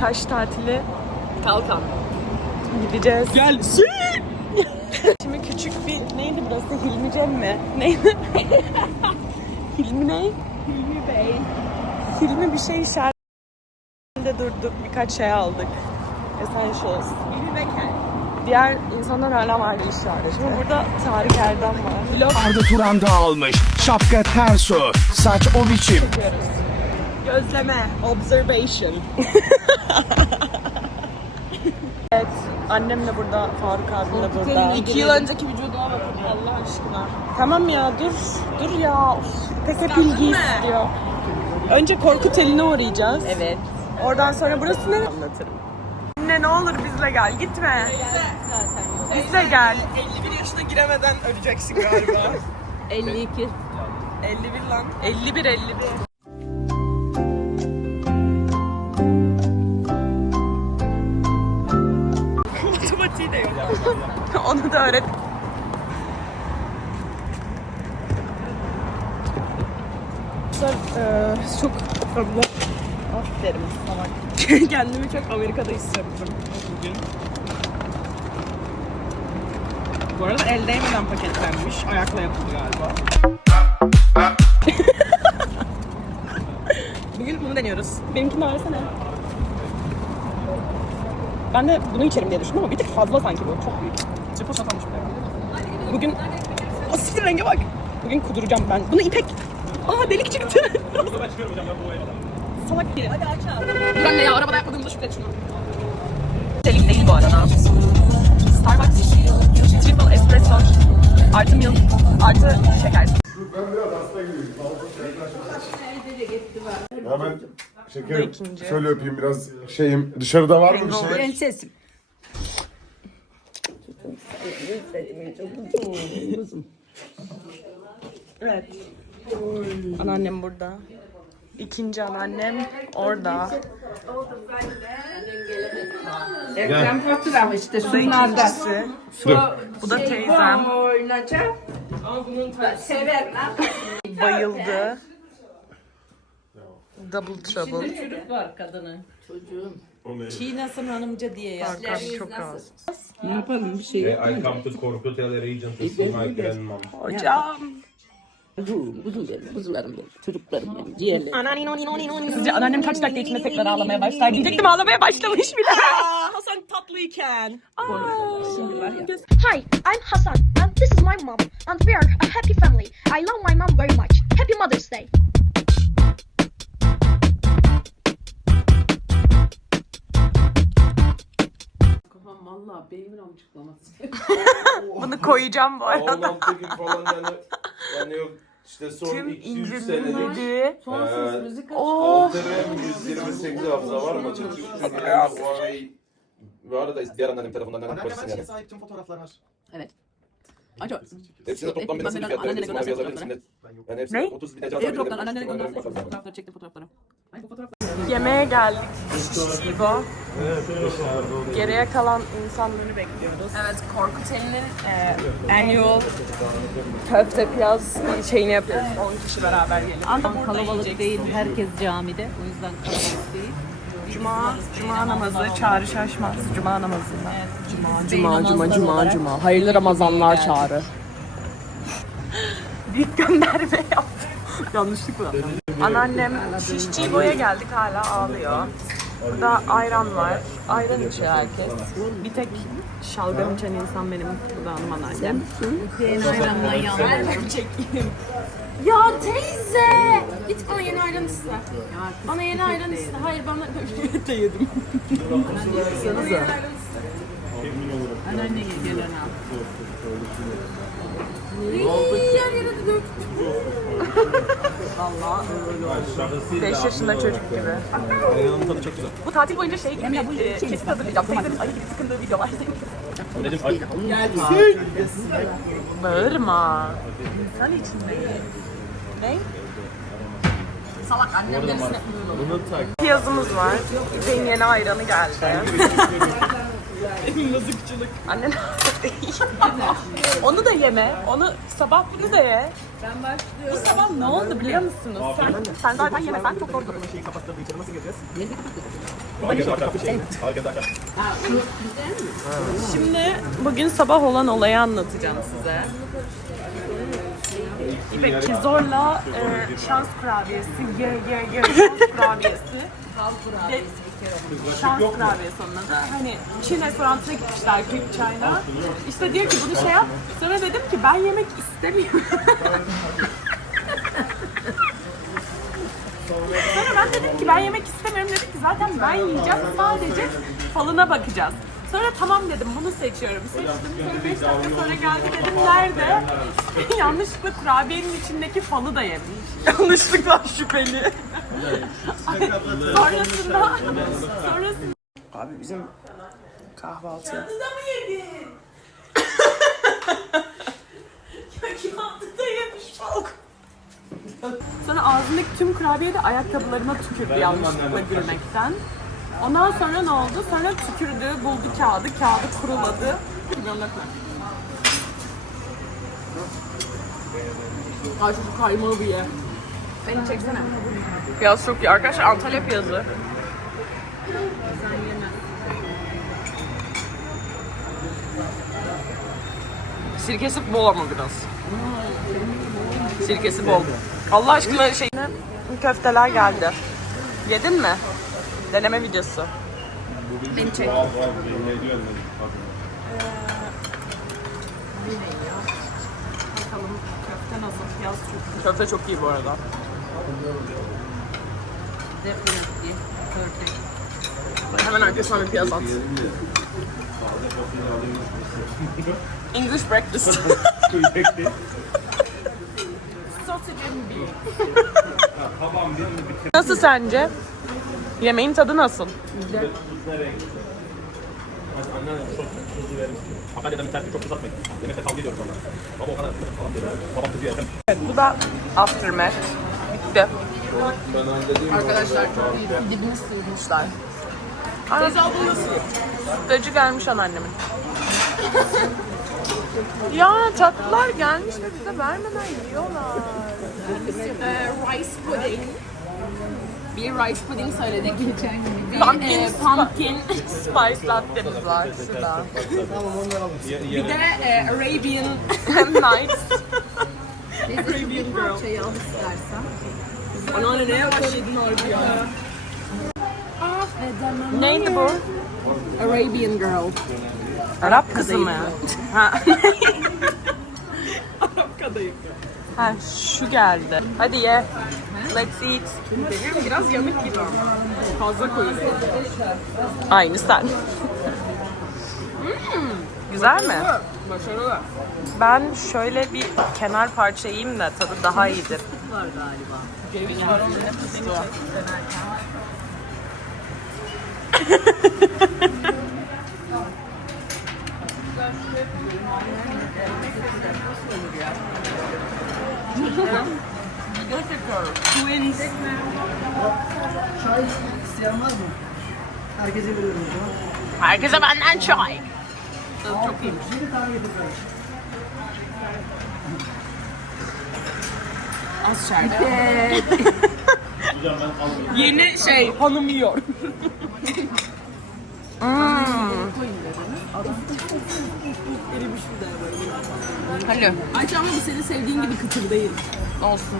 Kaş tatili Kalkan. gideceğiz. Gelsin. Şimdi küçük bir neydi burası? Hilmi Cem mi? Neydi? Hilmi ne? Hilmi Bey. Hilmi bir şey işaretinde durduk. Birkaç şey aldık. Essentials. Hilmi Beker. Diğer insanlar hala vardı işareti. Şimdi burada Tarık Erdem var. Arda Turan da almış. Şapka ters o. Saç o biçim. yapıyoruz. Gözleme. Observation. Evet. Annem de burada, Faruk abim de burada. İki yıl önceki vücuduma bakın Allah aşkına. Tamam ya dur. Dur ya. Of, tek hep ilgi istiyor. Önce Korkut Eli'ne uğrayacağız. Evet. Oradan sonra burası ne? Anlatırım. Anne ne olur bizle gel. Gitme. Bizle gel. 51 yaşına giremeden öleceksin galiba. 52. 51 lan. 51 51. Onu da öğret. Arkadaşlar, eee, çok aferin salak. Kendimi çok Amerika'da hissettim. Bugün. Bu arada el değmeden paketlenmiş. Ayakla yapıldı galiba. Bugün bunu deniyoruz. Benimkini versene. Ben de bunu içerim diye düşündüm ama bir tık fazla sanki bu. Çok büyük. Çıpa satanmış bir de. Bugün... O siktir renge bak. Bugün kuduracağım ben. Bunu ipek... Aa delik çıktı. Salak biri. Hadi aç abi. Dur anne ya arabada yapmadığımda şükret şunu. Delik değil bu arada. Starbucks. Triple espresso. Artı milk. Artı şeker. Ben biraz hasta gibiyim. Ya ben şekerim ikinci. şöyle öpeyim biraz şeyim. Dışarıda var mı bir şey? Prensesim. Evet. Anneannem burada. İkinci anneannem orada. Ekrem Fatıram işte Bu da şunlardan. ikincisi. Bu da teyzem. Oynayacak. Sever lan. Bayıldı. Double trouble. Çocuk var kadının. Çocuğum. Çiğnesin hanımca diye ya. Hakan çok az. Ne yapalım bir şey yok. I come to Korkuteli region to see my grandmom. Hocam. Kuzularım, kuzularım, kuzularım benim. Çocuklarım benim, ciğerlerim. Sizce anneannem kaç dakika içinde tekrar ağlamaya başlar? Diyecektim ağlamaya başlamış bile. Hasan tatlıyken. Hi, I'm Hassan, and this is my mom, and we are a happy family. I love my mom very much. Happy Mother's Day. Valla beynimin amçıklaması. Bunu koyacağım bu arada. 16 gün falan yani yani yok işte son Tüm 200 senelik incirleri. Sonsuz müzik aç. Of. Alterem 128 hafıza var mı? Çünkü yani bu arada diğer anneannem tarafından anneannem Anneannem her kocası şeye yani. sahip tüm fotoğraflar var. Evet. Acaba. Hepsine toplam bir nasıl bir fiyat verebilirsin? Bir yazabilir misin? Yani hepsine Ne? 30 bin ecel Airdrop'tan anneannene göndersen fotoğrafları çektim fotoğrafları. Ay bu fotoğraf. Yemeğe geldik. İbo. Geriye kalan insanları bekliyoruz. Evet, Korkut Eli'nin e, annual köfte piyaz şeyini yapıyoruz. 10 kişi beraber gelip. Ama kalabalık değil, herkes camide. O yüzden kalabalık değil. Cuma, cuma namazı, çağrı şaşmaz. Cuma namazında. Cuma cuma cuma cuma. Hayırlı Ramazanlar çağrı. Büyük gönderme yaptım. Yanlışlıkla. Anneannem şişçi İbo'ya geldik hala ağlıyor. Burada ayran var. Ayran içiyor herkes. Bir tek şalgam içen insan benim. Bu da hanım anneannem. Yeni ayrandan yandım. Ya teyze! Git bana yeni ayran iste. Bana yeni ayran iste. Hayır bana de yedim. Anneanne gelen al. Yer yere de dök. 5 yaşında çocuk gibi. Bu tatil boyunca şey gibi e, kesit hazırlayacağım. Teyzemin ayı gibi sıkındığı videolar. Bağırma. İnsan içinde. Ne? Salak annem derisine Piyazımız var. İpek'in yeni ayranı geldi. Mızıkçılık. Annen Onu da yeme. Onu sabah bunu da ye. Ben başlıyorum. Bu sabah ne oldu biliyor musunuz? Sen, sen zaten yemesen çok zor durur. Şeyi kapattırdığı içeri nasıl gireceğiz? Şimdi bugün sabah olan olayı anlatacağım size. İpek zorla e, şans kurabiyesi, ye ye ye şans kurabiyesi. Ve şans kurabiyesi onun adı. Hani Çin restoranına gitmişler Quick China. İşte diyor ki bunu şey yap. Sonra dedim ki ben yemek istemiyorum. Sonra ben dedim ki ben yemek istemiyorum dedim ki zaten ben yiyeceğim sadece falına bakacağız. Sonra tamam dedim bunu seçiyorum. Seçtim sonra 5 dakika sonra geldi dedim nerede? Yanlışlıkla kurabiyenin içindeki falı da yemiş. Yanlışlıkla şüpheli. Sonrasında sonrasında Abi bizim kahvaltı. Çantada mı yedin? Kahvaltıda yemiş fal. Sonra ağzındaki tüm kurabiye de ayakkabılarına tükürdü yanlışlıkla gülmekten. Ondan sonra ne oldu? Sonra tükürdü, buldu kağıdı, kağıdı kuruladı. Ay çocuk kaymağı bir ye. Beni çeksene. Piyaz çok iyi. Arkadaşlar Antalya piyazı. Sirkesi bol ama biraz. Sirkesi bol. Allah aşkına şey... Köfteler geldi. Yedin mi? Deneme videosu. Beni çek. Piyaz çok Köfte çok iyi bu arada. Hemen arkasına bir piyaz at. English breakfast. Sausage and beef. Nasıl sence? Yemeğin tadı nasıl? Evet, bu da aftermath. Bitti. Arkadaşlar çok iyi. Dibini sıyırmışlar. Teyze abla nasıl? Sütlacı gelmiş anneannemin. ya tatlılar gelmiş ve bize vermeden yiyorlar. rice pudding. Bir rice pudding söyledik. Bir Pumpkin, e, pumpkin. spice latte'miz var şurada. bir de e, Arabian. nice. Arabian girl. Şey al istersen. Anneanne neye başladın harbi ya? Neydi bu? Arabian girl. Arap kızı mı? Ha. Arap kadayıf. Ha şu geldi. Hadi ye. Let's eat. Biraz yanık gibi ama. Fazla koyuyorsun. Aynı sen. Güzel mi? Başarılı. Ben şöyle bir kenar parça yiyeyim de tadı daha iyidir. Ceviz var onun ne fıstığı. Twins. Herkese benden çay. Çok iyiymiş. Az şerbet. Yeni şey hanım yiyor. Hadi. Ayça ama bu senin sevdiğin gibi kıtır değil. Olsun.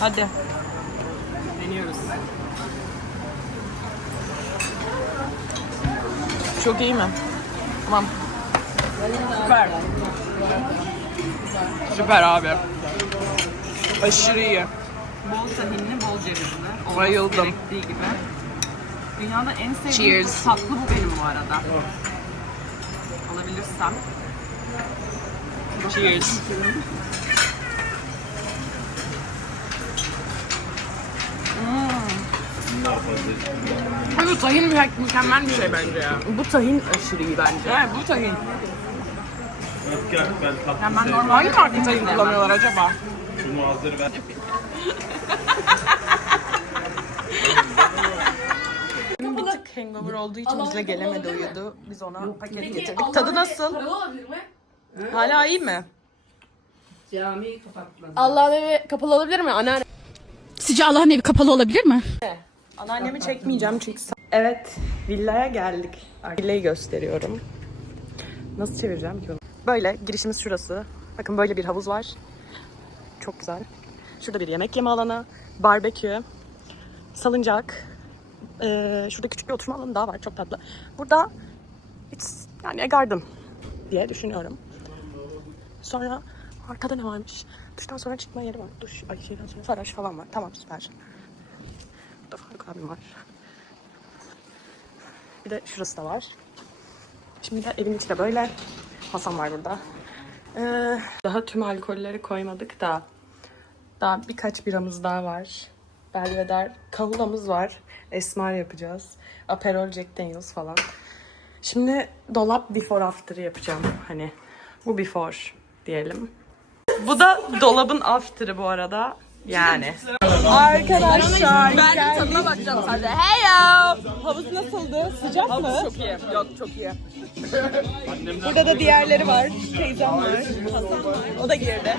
Hadi. Deniyoruz. Çok iyi mi? Tamam. Süper. Süper abi. Aşırı iyi. Bol tahinli, bol cevizli. Bayıldım. Gerektiği gibi. Dünyada en sevdiğim Cheers. tatlı bu benim bu arada. Alabilirsem. Cheers. Abi bu tahin mü- mükemmel bir şey bence ya. Bu tahin aşırı iyi bence. Evet bu tahin. Yani ben normalde Hangi marka tahin kullanıyorlar acaba? Bir tık hangover olduğu için bizle gelemedi uyudu. Biz ona paket getirdik. Tadı nasıl? Hala iyi mi? Allah'ın evi kapalı olabilir mi? Anneanne. Sizce Allah'ın evi kapalı olabilir mi? Anneannemi çekmeyeceğim çünkü... Evet, villaya geldik. Villayı gösteriyorum. Nasıl çevireceğim ki onu? Böyle, girişimiz şurası. Bakın böyle bir havuz var. Çok güzel. Şurada bir yemek yeme alanı, barbekü, salıncak. Ee, şurada küçük bir oturma alanı daha var, çok tatlı. Burada it's, yani a garden diye düşünüyorum. Sonra arkada ne varmış? Duştan sonra çıkma yeri var. Duş, ay şeyden sonra sarhoş falan var. Tamam süper. Burada Faruk var. Bir de şurası da var. Şimdi de evin içi de böyle. Hasan var burada. Ee, daha tüm alkolleri koymadık da daha birkaç biramız daha var. Belvedere, kahulamız var. Esmer yapacağız. Aperol Jack Daniels falan. Şimdi dolap before after yapacağım. Hani bu before diyelim. Bu da dolabın after'ı bu arada. Yani. Arkadaşlar ben de tadına bakacağım sadece. Heyo! Havuz nasıldı? Sıcak mı? Havuz çok iyi. Yok çok iyi. Burada da diğerleri var. Teyzem var. Hasan var. O da girdi.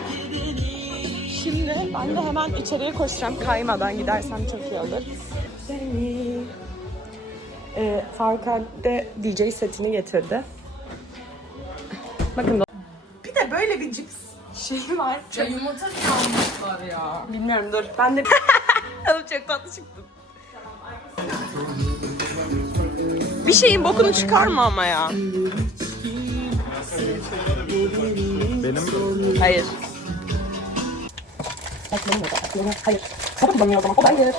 Şimdi ben de hemen içeriye koşacağım. Kaymadan gidersem çok iyi olur. Ee, Faruk abi de DJ setini getirdi. Bakın. Bir de böyle bir cips şey var. Ya yumurta niye almışlar ya? Bilmiyorum dur. Ben de Oğlum çok tatlı çıktı. Bir şeyin bokunu çıkarma ama ya. Benim Hayır. Hayır. Kapı kullanıyor o zaman. O bence.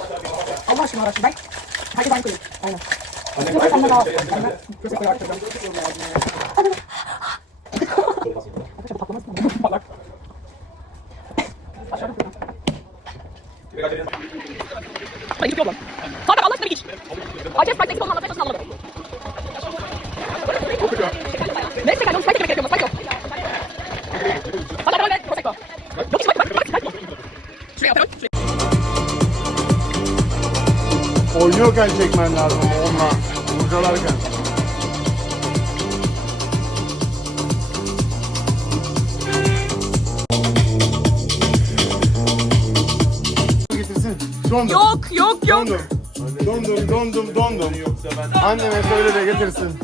Allah aşkına araştır. Ben. Herkes aynı koyayım. Aynen. Anne sen de daha. Anne. Köşe koyarak Arkadaşlar patlamasın mı? Bak. Aşağıda koyalım. Hayır gidiyor lan. Tabii Allah aşkına bir geç. Acayip farklı ekip olmanın anlatmaya çalışan anlamadım. Neyse gel onu spike yemek gerekiyor. Spike yok. Hadi hadi hadi. Prosecco. Yok hiç bak bak bak. Şuraya atalım. Oynuyorken çekmen lazım onunla. Kurcalarken. Dondum. Yok yok yok. Dondum. Dondum, dondum, dondum. Anneme söyle de getirsin.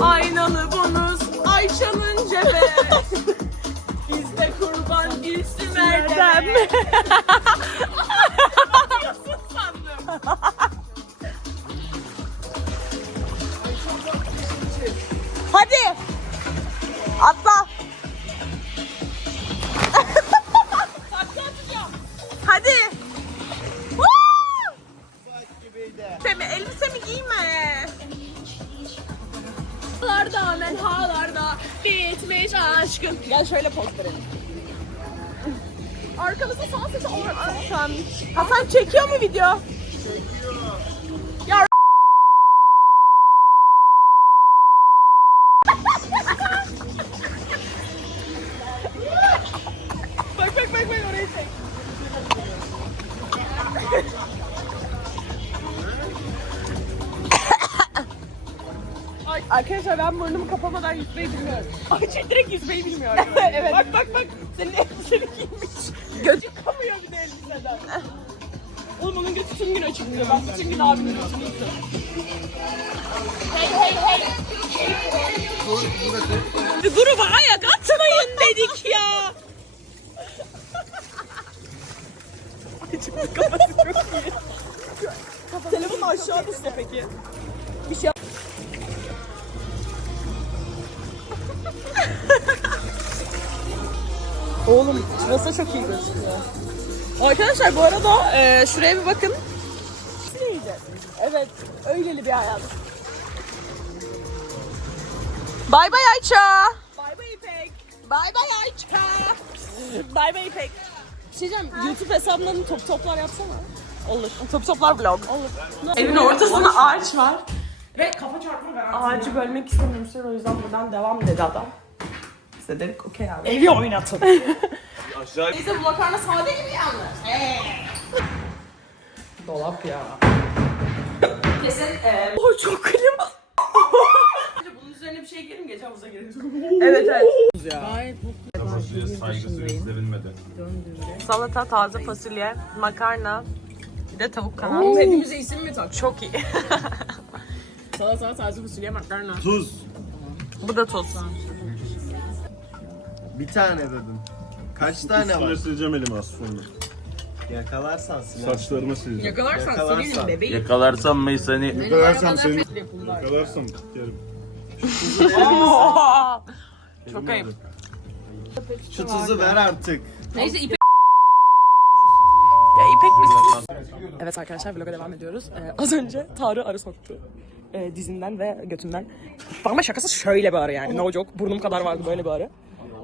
Aynalı bonus Ayşe'nin cebe. Bizde kurban gülsün Erdem. Hadi. Atla. Arkadaşlar ben burnumu kapamadan yüzmeyi bilmiyorum. Ay şey, direkt yüzmeyi bilmiyorum. evet. Bak bak bak senin elbiseni giymiş. Göz yıkamıyor bir de elbiseden. Oğlum onun götü tüm gün açık duruyor. Ben bütün gün abimin götünü yıkıyorum. Hey hey hey. Gruba ayak atmayın dedik ya. Ay kafası çok iyi. Telefonu aşağı düşse peki. Oğlum şurası çok iyi gözüküyor. Arkadaşlar bu arada e, şuraya bir bakın. Neydi? Evet, öyleli bir hayat. Bay bay Ayça. Bay bay İpek. Bay bay Ayça. bay bay İpek. Bir şey diyeceğim, YouTube hesabından top toplar yapsana. Olur. Top toplar vlog. Olur. Evin ortasında ağaç var. Ve kafa çarpma garanti. Ağacı bölmek istememişler o yüzden buradan devam dedi adam. Biz de dedik okey abi. Evi oynatın. Neyse bu makarna sade gibi yalnız. Dolap ya. Kesin eee o çok klima. Bunun üzerine bir şey giyelim gece havuza gireriz. evet evet. Salata, taze fasulye, makarna, bir de tavuk kanat. Hepimize isim mi tak? Çok iyi. Salata, taze fasulye, makarna. Tuz. Bu da tuz. Bir tane dedim. Kaç tane var? sileceğim elimi az sonra. Yakalarsan silah. Saçlarımı sileceğim. Yakalarsan Yakalarsan. silinim bebeğim. Yakalarsam mı seni? Yakalarsam seni. Yakalarsam yerim. Çok ayıp. Şu tuzu ver artık. Neyse İpek Ya İpek biz... Evet arkadaşlar vloga devam ediyoruz. Ee, az önce Tarık arı soktu. Ee, dizinden ve götünden. Ama şakası şöyle bir arı yani. No joke. Burnum kadar vardı böyle bir arı.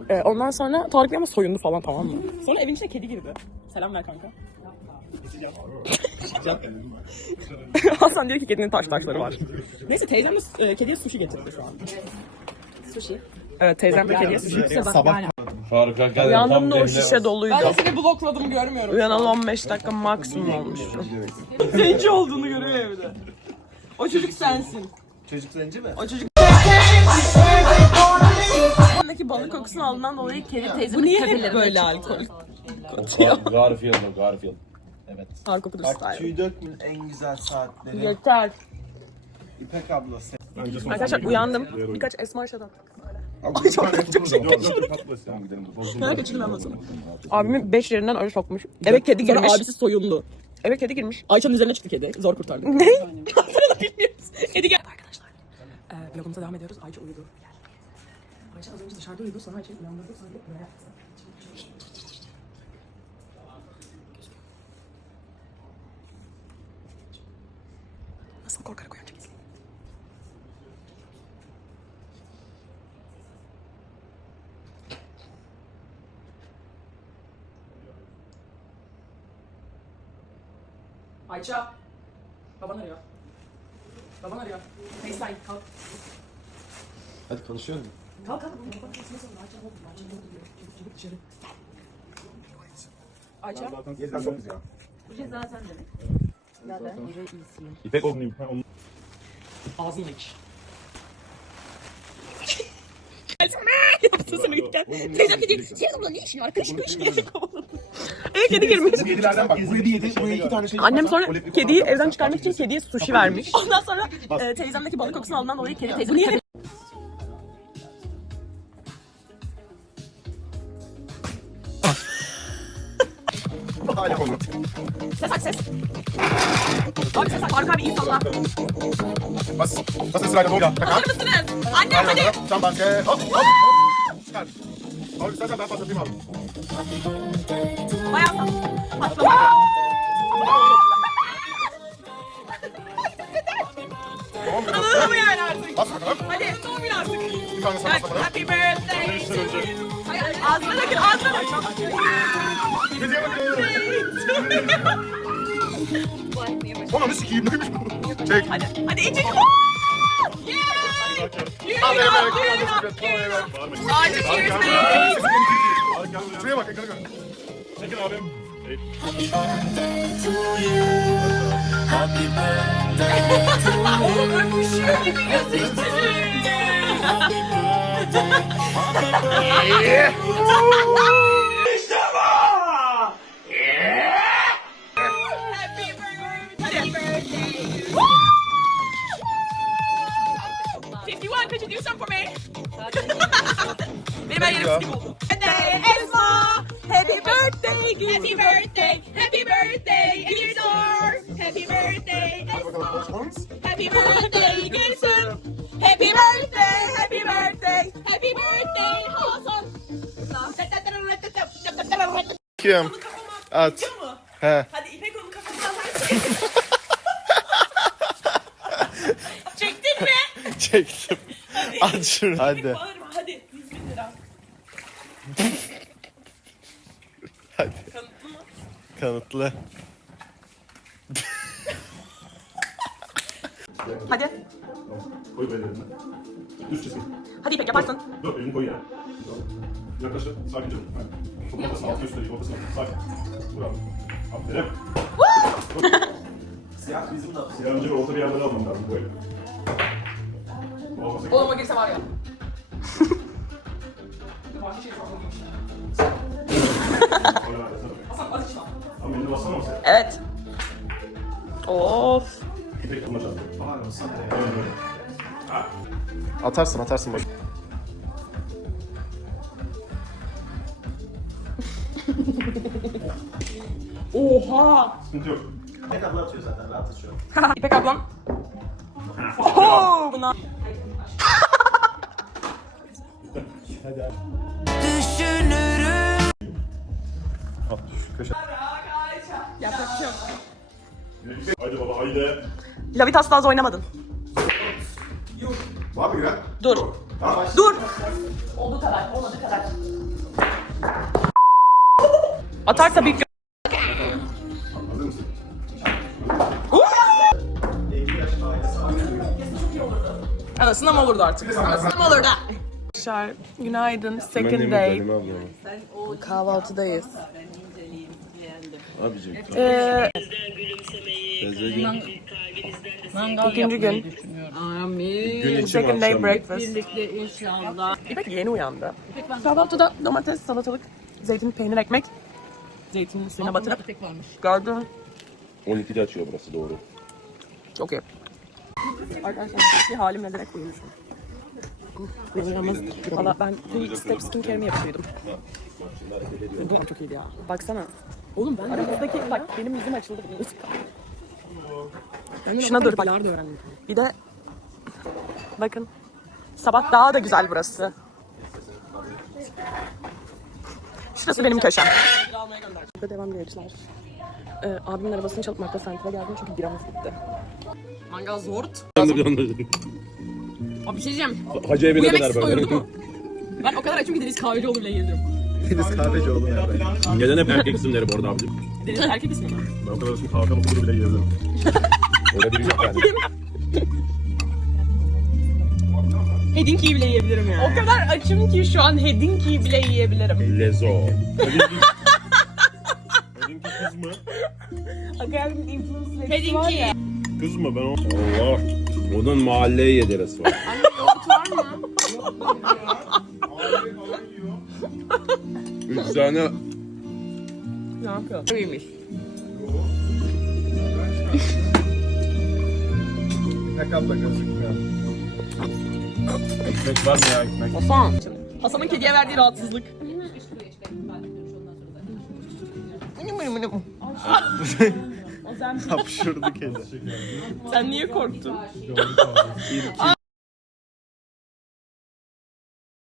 Ee, ondan sonra Tarık bir ama soyundu falan tamam mı? Sonra evin içine kedi girdi. Selam ver kanka. Hasan diyor ki kedinin taş taşları var. Neyse teyzem de e, kediye sushi getirdi şu an. Sushi. Evet teyzem de kediye sushi getirdi. Sabah Faruk Akaden Uyandım da o şişe doluydu. ben de seni blokladım görmüyorum. Uyanalı 15 dakika maksimum olmuş. Zenci olduğunu görüyor evde. O çocuk sensin. çocuk zenci mi? O çocuk... Ondaki balık kokusunu aldığından dolayı kedi teyzemin Bu niye hep böyle alkol? Garfield o Garfield. Alkol kudur Bak style. tüy dökmeyin en güzel saatleri. Yeter. İpek abla sen. Arkadaşlar uyandım. Birkaç esma şadan. Yok yok patlasın. Merak ettim ben nasıl. Abimin 5 yerinden arı sokmuş. Eve kedi girmiş. abisi soyundu. Eve kedi girmiş. Ayça'nın üzerine çıktı kedi. Zor kurtardı. Ne? Hatırla bilmiyoruz. Kedi gel. Arkadaşlar. E, vlogumuza devam ediyoruz. Ayça uyudu. Ayça az önce dışarıda uyudu. Sonra Ayça'yı uyandırdı. Sonra da böyle yaptı. Nasıl korkarak uyanacak izleyin. Ayça. Baban arıyor. Baban arıyor. FaceTime kalk. Hadi konuşuyor musun? Kalk. Ayça ne oldu diyor. Çabuk çabuk dışarı. Ayça. Zaten çok güzel. Nerede? İpek olmayayım. Ha, onu- Ağzını iç. Yaptın sana gitken. Teyzem kedi. Senin abla ne işin var? Kış kış diye. Eve kedi. Annem sonra kediyi evden çıkarmak için kediye sushi vermiş. Ondan sonra e, teyzemdeki balık kokusunu aldığından dolayı kedi teyzemin Ses aç ses. Abi ses aç. Faruk abi iyi salla. Bas. Bas Esra'yla doğru. Taka. Hazır mısınız? Annem hadi. Sen banke. Hop hop. Çıkar. Abi istersen ben patlatayım abi. Bayağı salla. Patlama. Tamam mı? Anladın yani artık? Bas bakalım. Hadi son bir artık. Bir tane sana bas bakalım. Happy birthday to you. Ağzına bakın ağzına. Kediye bakın. Onu sikeyim neymiş bu? Çek. Hadi, hadi iç iç. Yay! Hadi Yay! hemen. Yay! Tamam hemen. Hadi cheers be. Şuraya bak. Gel gel. Çekin abim. Oğlum öpüşüyor gibi. Happy birthday. Woo! 51, could you do something for me? Benim her yerim sıkı oldu. Birthday Esma. Happy birthday. Happy birthday. Happy birthday. Gülsün. Happy birthday Esma. Happy birthday Gülsün. Happy birthday. Happy birthday. Happy birthday Hasan. Kim? At. He. Hadi İpek onu kafasına Çektin mi? Çektim. At şunu. Hadi. Bağırma hadi. 100 bin lira. Hadi. Kanıtlı mı? Kanıtlı. Dur elini koy yere. Yaklaşır. Sakince. Ortasına altı üstü. Ortasına. Sakin. Bravo. Aferin. Yancı orta bir yerden almam lazım böyle. Olmasa Koluma girse var ya. Ama elini bassana sen? Evet. Of. İpek anlaşalım. Atarsın atarsın bak. Oha. Sıkıntı yok. İpek ablam. Oho, buna. Yapacak bir şey yok. Haydi baba haydi. Lavitas daha az oynamadın. Var mı Gülen? Dur. Dur. Olduğu kadar, olmadığı kadar. Atar tabii ki. Anasına mı olurdu artık? Anasına mı olurdu? Arkadaşlar günaydın. Second day. Kahvaltıdayız. Ee, ikinci gün. Second day breakfast. Birlikte inşallah. İpek yeni uyandı. Kahvaltıda domates, salatalık, zeytin, peynir, ekmek. Zeytinin suyuna batırıp Tek varmış. gördüm. 12'de açıyor burası doğru. Çok iyi. Arkadaşlar bir halimle direkt uyumuşum. Uyanamaz. Valla ben bir step skincare'imi yapıyordum. Bu çok iyiydi ya. Baksana. Oğlum ben aramızdaki bak benim yüzüm açıldı. Şuna dur bak. Bir de bakın sabah daha da güzel burası. Şurası benim köşem. Devam gençler. Ee, abimin arabasını çalıp Marka Center'a geldim çünkü biramız bitti. Mangal zort. Abi bir şey diyeceğim. Hacı Bu evine yemek kadar sizi doyurdu böyle. mu? Ben o kadar açım ki Deniz Kahvecioğlu bile yedim. Deniz kahveci oğlum ya ben. Gelen hep erkek isimleri bu arada abicim. Deniz erkek ismi mi? Ben o kadar şimdi Hakan okulu bile gezdim. Öyle biri yok yani. Hedinki'yi bile yiyebilirim yani. O kadar açım ki şu an Hedinki'yi bile yiyebilirim. Lezo. Ödünki kız mı? Hedinki. Kız mı ben o? Allah. Onun mahalleye yediresi var. Üç tane Ne yapıyor? İyiymiş. Ekmek abla gözükmüyor. Ekmek var mı ya ekmek? Hasan. Hasan'ın kediye verdiği rahatsızlık. Hapşırdı kedi. Sen niye korktun?